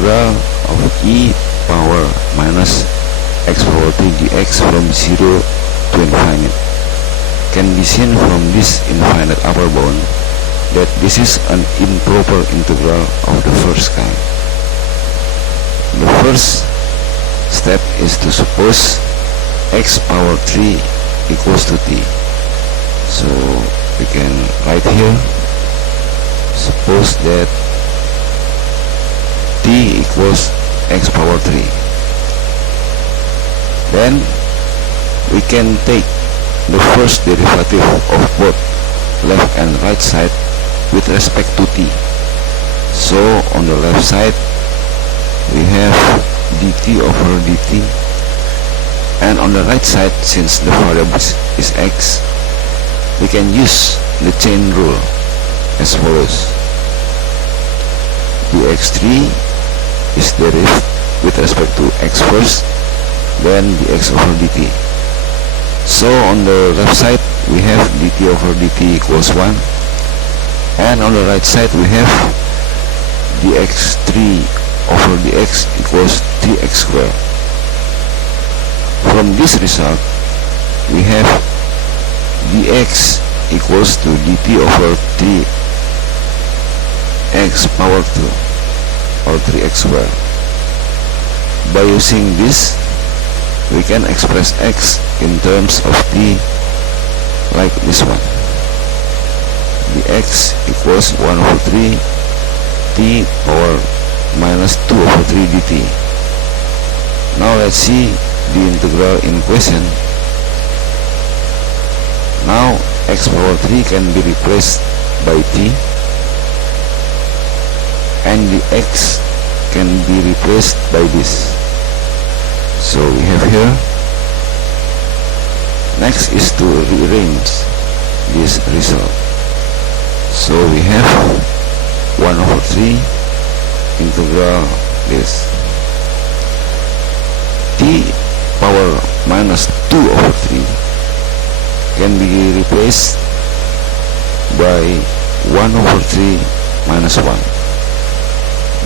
integral of e power minus x power 3 dx from 0 to infinite can be seen from this infinite upper bound that this is an improper integral of the first kind. The first step is to suppose x power 3 equals to t. So we can write here, suppose that t equals x power 3. Then we can take the first derivative of both left and right side with respect to t. So on the left side we have dt over dt, and on the right side, since the variable is x, we can use the chain rule as follows. dx3 is derived with respect to x first, then dx over dt. So on the left side we have dt over dt equals 1, and on the right side we have dx3 over dx equals 3x squared. From this result we have dx equals to dt over 3x power 2 or 3x squared. By using this, we can express x in terms of t like this one. dx equals 1 over 3 t power minus 2 over 3 dt. Now let's see the integral in question. Now x power 3 can be replaced by t, and the x can be replaced by this. So we have here, next is to rearrange this result. So we have 1 over 3 integral this t power minus 2 over 3 can be replaced by 1 over 3 minus 1.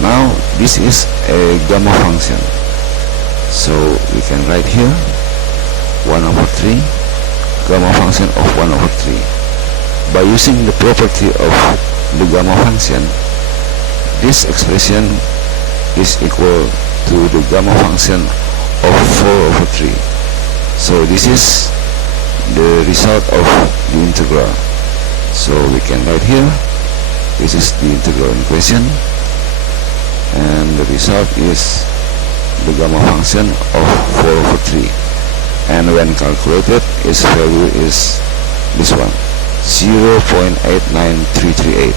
Now this is a gamma function, so we can write here 1 over 3 gamma function of 1 over 3. By using the property of the gamma function, this expression is equal to the gamma function of 4 over 3. So this is the result of the integral. So we can write here, this is the integral in question, and the result is the gamma function of 4 over 3, and when calculated its value is this one, 0.89338.